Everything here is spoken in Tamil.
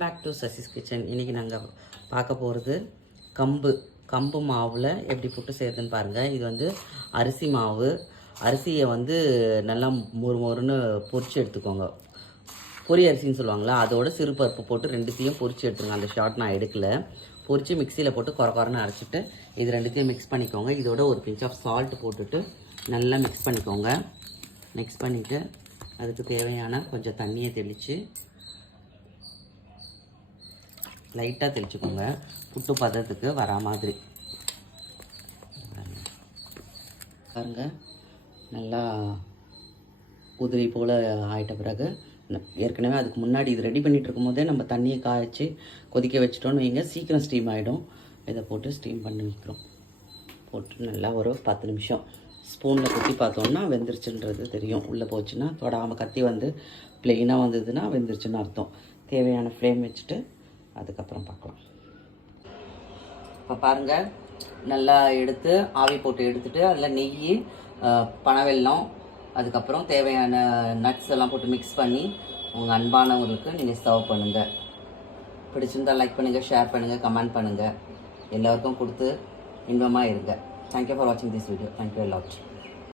Back to Sasi's kitchen. இன்றைக்கி நாங்கள் பார்க்க போகிறது கம்பு மாவில் எப்படி புட்டு செய்கிறதுன்னு பாருங்கள். இது வந்து அரிசி மாவு. அரிசியை வந்து நல்லா மொறுன்னு பொரிச்சு எடுத்துக்கோங்க. பொரி அரிசின்னு சொல்லுவாங்களா, அதோட சிறு பருப்பு போட்டு ரெண்டுத்தையும் பொரிச்சு எடுத்துருங்க. அந்த ஷார்ட் நான் எடுக்கல. பொரித்து மிக்சியில் போட்டு குறன்னு அரைச்சிட்டு இது ரெண்டுத்தையும் மிக்ஸ் பண்ணிக்கோங்க. இதோட ஒரு பிஞ்ச் ஆஃப் சால்ட் போட்டுட்டு நல்லா மிக்ஸ் பண்ணிக்கோங்க. மிக்ஸ் பண்ணிவிட்டு அதுக்கு தேவையான கொஞ்சம் தண்ணியை தெளித்து லைட்டாக தெளிச்சுக்கோங்க, புட்டு பதத்துக்கு வரா மாதிரி. பாருங்கள், நல்லா உதிரி போல் ஆகிட்ட பிறகு ஏற்கனவே அதுக்கு முன்னாடி இது ரெடி பண்ணிகிட்டு இருக்கும் போதே நம்ம தண்ணியை காய்ச்சி கொதிக்க வச்சிட்டோன்னு வைங்க, சீக்கிரம் ஸ்டீம் ஆகிடும். இதை போட்டு ஸ்டீம் பண்ணி வைக்கிறோம். போட்டு நல்லா ஒரு 10 நிமிஷம் ஸ்பூனில் குத்தி பார்த்தோன்னா வெந்துருச்சுன்றது தெரியும். உள்ளே போச்சுன்னா தொடாமல் கத்தி வந்து ப்ளெயினாக வந்ததுன்னா வெந்துருச்சுன்னு அர்த்தம். தேவையான ஃப்ளேம் வச்சுட்டு அதுக்கப்புறம் பார்க்கலாம். இப்போ பாருங்கள், நல்லா எடுத்து ஆவி போட்டு எடுத்துகிட்டு அதில் நெய், பனவெல்லம், அதுக்கப்புறம் தேவையான நட்ஸ் எல்லாம் போட்டு மிக்ஸ் பண்ணி உங்கள் அன்பானவங்களுக்கு நீங்கள் சர்வ் பண்ணுங்கள். பிடிச்சிருந்தால் லைக் பண்ணுங்கள், ஷேர் பண்ணுங்கள், கமெண்ட் பண்ணுங்கள். எல்லோருக்கும் கொடுத்து இன்பமாக இருங்க. தேங்க்யூ ஃபார் வாட்சிங் this video. Thank you a lot.